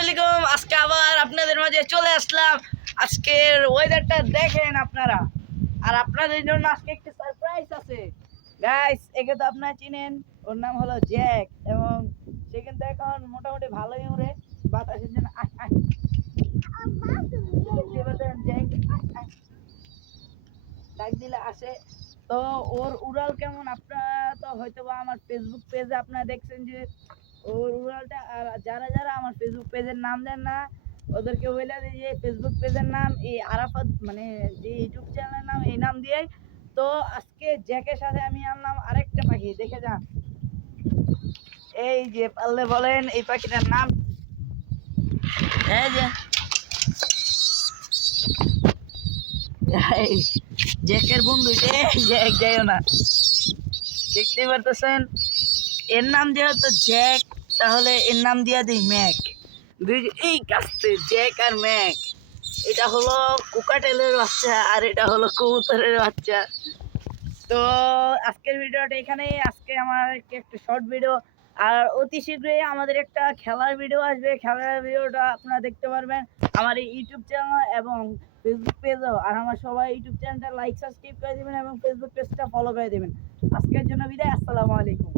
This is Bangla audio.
আলাইকুম। আজকে আবার আপনাদের মাঝে চলে আসলাম। আজকের ওয়েদারটা দেখেন আপনারা, আর আপনাদের জন্য আজকে একটা সারপ্রাইজ আছে। গাইস, একে তো আপনারা চিনেন, ওর নাম হলো জ্যাক, এবং সে কিন্তু এখন মোটামুটি ভালোই উড়ে বাতাসের জন্য। জ্যাক ডাক দিলে আসে। তো ওর উড়াল কেমন আপনারা তো হয়তো বা আমার ফেসবুক পেজে আপনারা দেখছেন যে ওর উড়ালটা। আর যারা যারা আমার ফেসবুক পেজের নাম দেন না, ওদেরকে বলে দিই যে ফেসবুক পেজের নাম এই আরাফাত, মানে যে ইউটিউব চ্যানেলের নাম এই নাম দিয়েই। তো আজকে জ্যাকের সাথে আমি আনলাম আরেকটা পাখি, দেখে যান। এই যে পারলে বলেন এই পাখিটার নাম। এই যে জ্যাকের বন্ধু, জ্যাক যাইও না, দেখতে পারতেছেন। এর নাম যেহেতু জ্যাক, তাহলে এর নাম দিয়া দিই ম্যাক। এই কাছতে জ্যাক আর ম্যাক, এটা হলো কোকাটেলের বাচ্চা আর এটা হলো কবুতরের বাচ্চা। তো আজকের ভিডিওটা এখানেই। আজকে আমার একটা শর্ট ভিডিও, আর অতি শীঘ্রই আমাদের একটা খেলার ভিডিও আসবে। খেলার ভিডিওটা আপনারা দেখতে পারবেন আমার এই ইউটিউব চ্যানেল এবং ফেসবুক পেজও। আর আমার সবাই ইউটিউব চ্যানেলটা লাইক সাবস্ক্রাইব করে দেবেন এবং ফেসবুক পেজটা ফলো করে দেবেন। আজকের জন্য বিদায়, আসসালামু আলাইকুম।